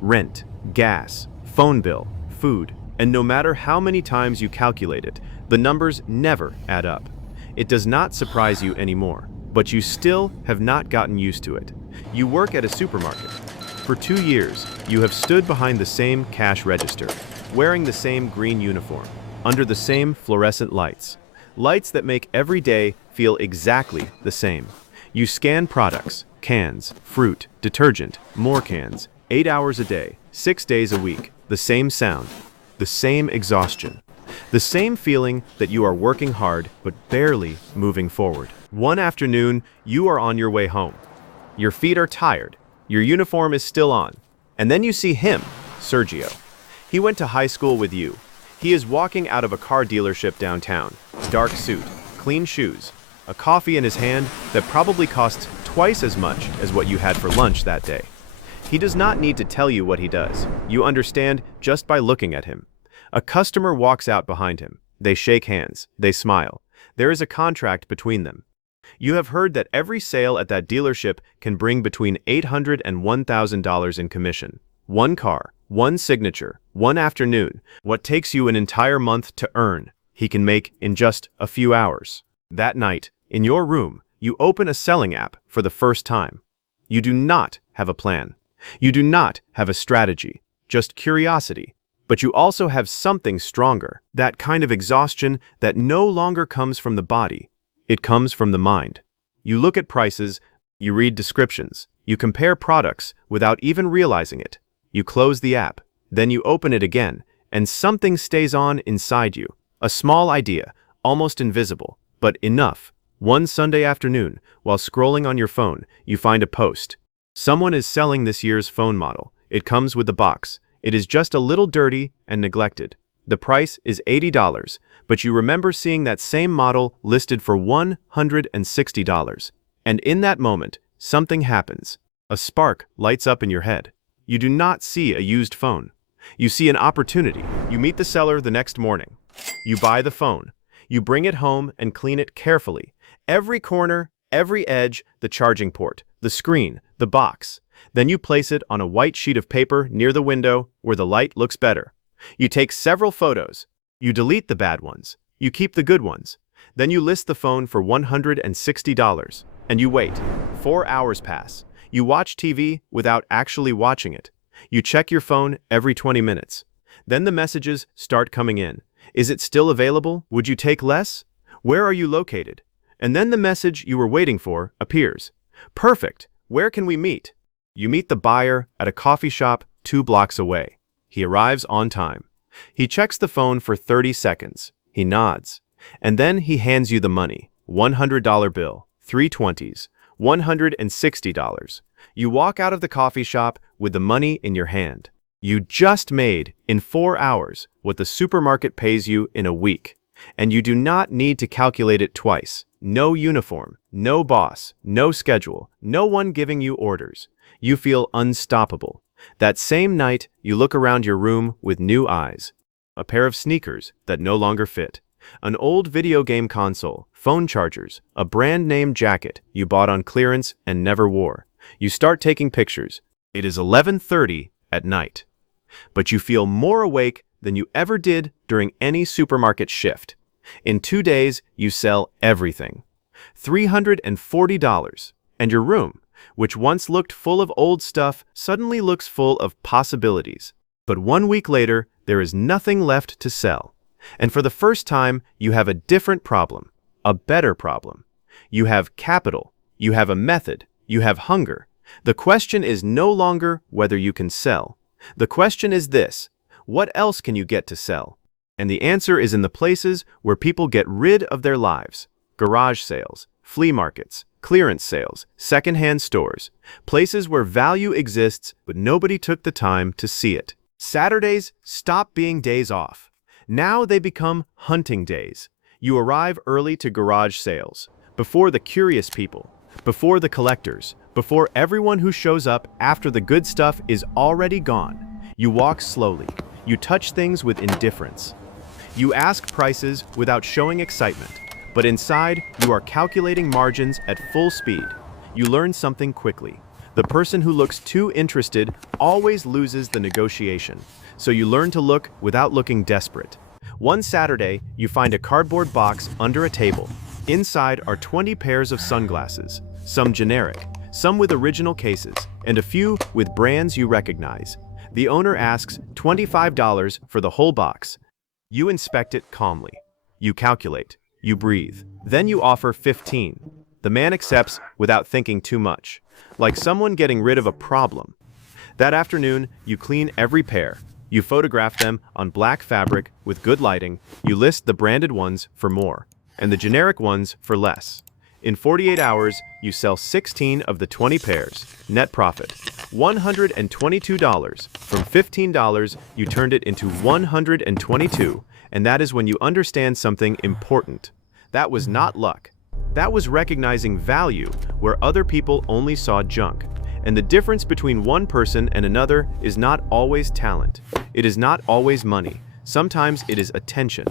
rent, gas, phone bill, food, and no matter how many times you calculate it, the numbers never add up. It does not surprise you anymore, but you still have not gotten used to it. You work at a supermarket. For 2 years, you have stood behind the same cash register, wearing the same green uniform, under the same fluorescent lights. Lights that make every day feel exactly the same. You scan products, cans, fruit, detergent, more cans, 8 hours a day, 6 days a week, the same sound, the same exhaustion, the same feeling that you are working hard but barely moving forward. One afternoon, you are on your way home. Your feet are tired, your uniform is still on, and then you see him, Sergio. He went to high school with you. He is walking out of a car dealership downtown, dark suit, clean shoes, a coffee in his hand that probably costs twice as much as what you had for lunch that day. He does not need to tell you what he does. You understand just by looking at him. A customer walks out behind him. They shake hands. They smile. There is a contract between them. You have heard that every sale at that dealership can bring between $800 and $1,000 in commission. One car, one signature, one afternoon. What takes you an entire month to earn, he can make in just a few hours. That night, in your room, you open a selling app for the first time. You do not have a plan. You do not have a strategy, just curiosity. But you also have something stronger, that kind of exhaustion that no longer comes from the body. It comes from the mind. You look at prices, you read descriptions, you compare products without even realizing it. You close the app, then you open it again, and something stays on inside you. A small idea, almost invisible, but enough. One Sunday afternoon, while scrolling on your phone, you find a post. Someone is selling this year's phone model. It comes with the box. It is just a little dirty and neglected. The price is $80, but you remember seeing that same model listed for $160. And in that moment, something happens. A spark lights up in your head. You do not see a used phone. You see an opportunity. You meet the seller the next morning. You buy the phone. You bring it home and clean it carefully. Every corner, every edge, the charging port, the screen, the box. Then you place it on a white sheet of paper near the window where the light looks better. You take several photos. You delete the bad ones. You keep the good ones. Then you list the phone for $160. And you wait. 4 hours pass. You watch TV without actually watching it. You check your phone every 20 minutes. Then the messages start coming in. Is it still available? Would you take less? Where are you located? And then the message you were waiting for appears. Perfect. Where can we meet? You meet the buyer at a coffee shop 2 blocks away. He arrives on time. He checks the phone for 30 seconds. He nods. And then he hands you the money. $100 bill, 3 20s, $160. You walk out of the coffee shop with the money in your hand. You just made, in 4 hours, what the supermarket pays you in a week. And you do not need to calculate it twice. No uniform, no boss, no schedule, no one giving you orders. You feel unstoppable. That same night, you look around your room with new eyes. A pair of sneakers that no longer fit. An old video game console, phone chargers, a brand-name jacket you bought on clearance and never wore. You start taking pictures. It is 11:30 at night. But you feel more awake than you ever did during any supermarket shift. In 2 days, you sell everything. $340. And your room, which once looked full of old stuff, suddenly looks full of possibilities. But 1 week later, there is nothing left to sell. And for the first time, you have a different problem, a better problem. You have capital, you have a method, you have hunger. The question is no longer whether you can sell. The question is this: what else can you get to sell? And the answer is in the places where people get rid of their lives. Garage sales, flea markets, clearance sales, secondhand stores, places where value exists but nobody took the time to see it. Saturdays stop being days off. Now they become hunting days. You arrive early to garage sales, before the curious people, before the collectors, before everyone who shows up after the good stuff is already gone. You walk slowly. You touch things with indifference. You ask prices without showing excitement, but inside you are calculating margins at full speed. You learn something quickly. The person who looks too interested always loses the negotiation, so you learn to look without looking desperate. One Saturday, you find a cardboard box under a table. Inside are 20 pairs of sunglasses, some generic, some with original cases, and a few with brands you recognize. The owner asks $25 for the whole box. You inspect it calmly. You calculate. You breathe. Then you offer 15. The man accepts without thinking too much, like someone getting rid of a problem. That afternoon, you clean every pair. You photograph them on black fabric with good lighting. You list the branded ones for more, and the generic ones for less. In 48 hours, you sell 16 of the 20 pairs. Net profit, $122. From $15, you turned it into $122, and that is when you understand something important. That was not luck. That was recognizing value where other people only saw junk. And the difference between one person and another is not always talent. It is not always money. Sometimes it is attention.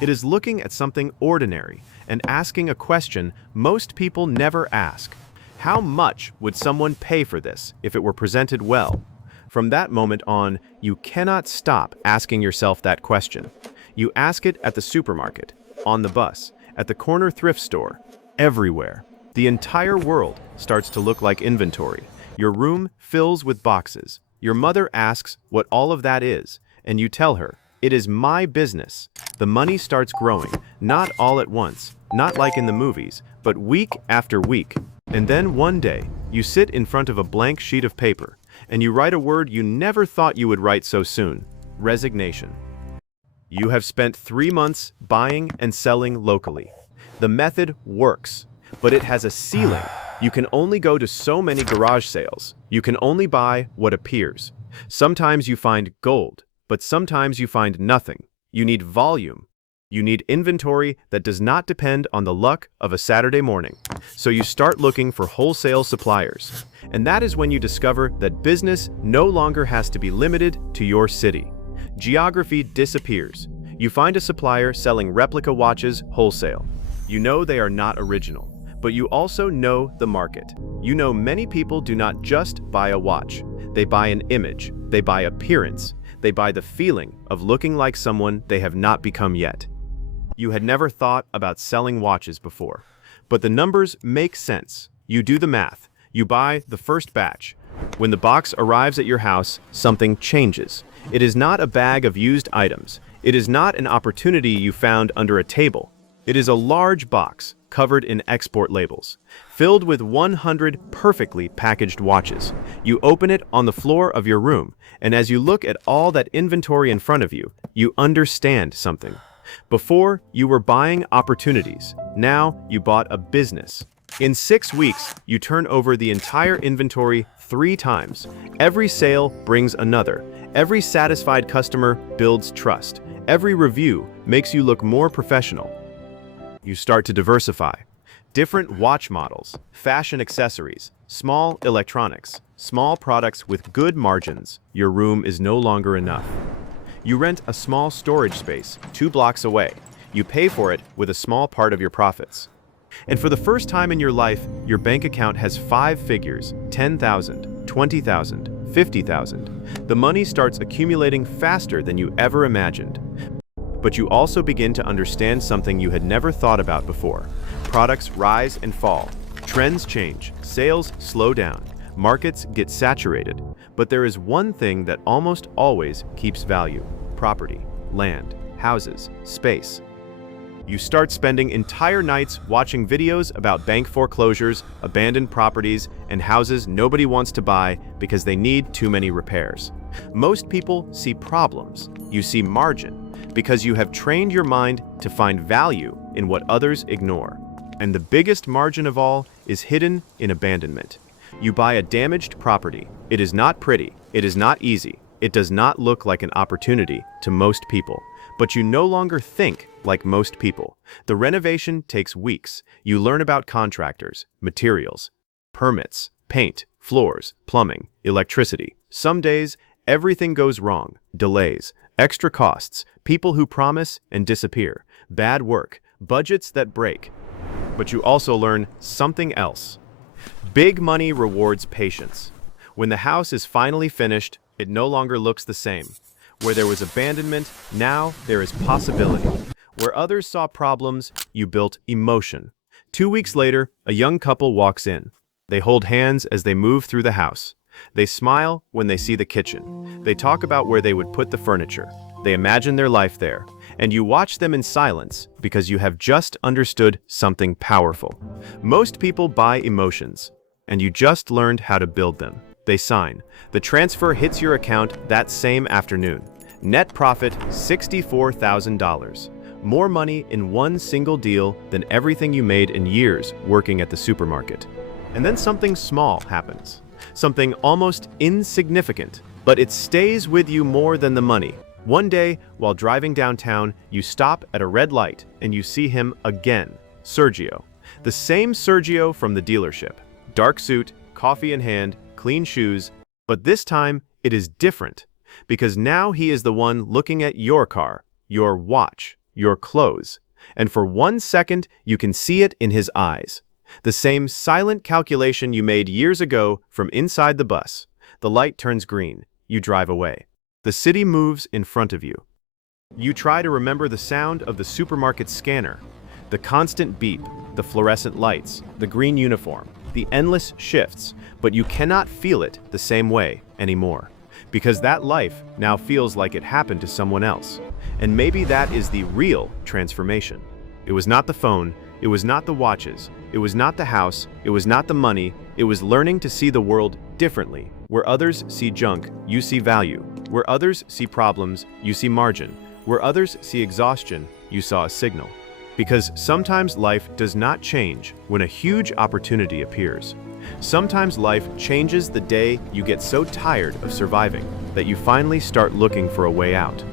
It is looking at something ordinary and asking a question most people never ask. How much would someone pay for this if it were presented well? From that moment on, you cannot stop asking yourself that question. You ask it at the supermarket, on the bus, at the corner thrift store, everywhere. The entire world starts to look like inventory. Your room fills with boxes. Your mother asks what all of that is, and you tell her, "It is my business." The money starts growing, not all at once, not like in the movies, but week after week. And then one day, you sit in front of a blank sheet of paper, and you write a word you never thought you would write so soon: resignation. You have spent 3 months buying and selling locally. The method works, but it has a ceiling. You can only go to so many garage sales. You can only buy what appears. Sometimes you find gold, but sometimes you find nothing. You need volume. You need inventory that does not depend on the luck of a Saturday morning. So you start looking for wholesale suppliers. And that is when you discover that business no longer has to be limited to your city. Geography disappears. You find a supplier selling replica watches wholesale. You know they are not original, but you also know the market. You know many people do not just buy a watch. They buy an image. They buy appearance. They buy the feeling of looking like someone they have not become yet. You had never thought about selling watches before, but the numbers make sense. You do the math. You buy the first batch. When the box arrives at your house, something changes. It is not a bag of used items. It is not an opportunity you found under a table. It is a large box covered in export labels, filled with 100 perfectly packaged watches. You open it on the floor of your room, and as you look at all that inventory in front of you, you understand something. Before, you were buying opportunities. Now, you bought a business. In 6 weeks, you turn over the entire inventory 3 times. Every sale brings another. Every satisfied customer builds trust. Every review makes you look more professional. You start to diversify. Different watch models, fashion accessories, small electronics, small products with good margins. Your room is no longer enough. You rent a small storage space 2 blocks away. You pay for it with a small part of your profits. And for the first time in your life, your bank account has 5 figures, 10,000, 20,000, 50,000. The money starts accumulating faster than you ever imagined. But you also begin to understand something you had never thought about before. Products rise and fall. Trends change. Sales slow down. Markets get saturated. But there is one thing that almost always keeps value: property, land, houses, space. You start spending entire nights watching videos about bank foreclosures, abandoned properties, and houses nobody wants to buy because they need too many repairs. Most people see problems. You see margin, because you have trained your mind to find value in what others ignore. And the biggest margin of all is hidden in abandonment. You buy a damaged property. It is not pretty. It is not easy. It does not look like an opportunity to most people. But you no longer think like most people. The renovation takes weeks. You learn about contractors, materials, permits, paint, floors, plumbing, electricity. Some days, everything goes wrong. Delays, extra costs, people who promise and disappear, bad work, budgets that break. But you also learn something else. Big money rewards patience. When the house is finally finished, it no longer looks the same. Where there was abandonment, now there is possibility. Where others saw problems, you built emotion. 2 weeks later, a young couple walks in. They hold hands as they move through the house. They smile when they see the kitchen. They talk about where they would put the furniture. They imagine their life there. And you watch them in silence because you have just understood something powerful. Most people buy emotions, and you just learned how to build them. They sign. The transfer hits your account that same afternoon. Net profit $64,000. More money in one single deal than everything you made in years working at the supermarket. And then something small happens. Something almost insignificant, but it stays with you more than the money. One day, while driving downtown, you stop at a red light and you see him again, Sergio. The same Sergio from the dealership. Dark suit, coffee in hand, clean shoes, but this time it is different because now he is the one looking at your car, your watch, your clothes, and for 1 second you can see it in his eyes. The same silent calculation you made years ago from inside the bus. The light turns green. You drive away. The city moves in front of you. You try to remember the sound of the supermarket scanner, the constant beep, the fluorescent lights, the green uniform, the endless shifts, but you cannot feel it the same way anymore. Because that life now feels like it happened to someone else. And maybe that is the real transformation. It was not the phone, it was not the watches, it was not the house, it was not the money, it was learning to see the world differently. Where others see junk, you see value. Where others see problems, you see margin. Where others see exhaustion, you saw a signal. Because sometimes life does not change when a huge opportunity appears. Sometimes life changes the day you get so tired of surviving that you finally start looking for a way out.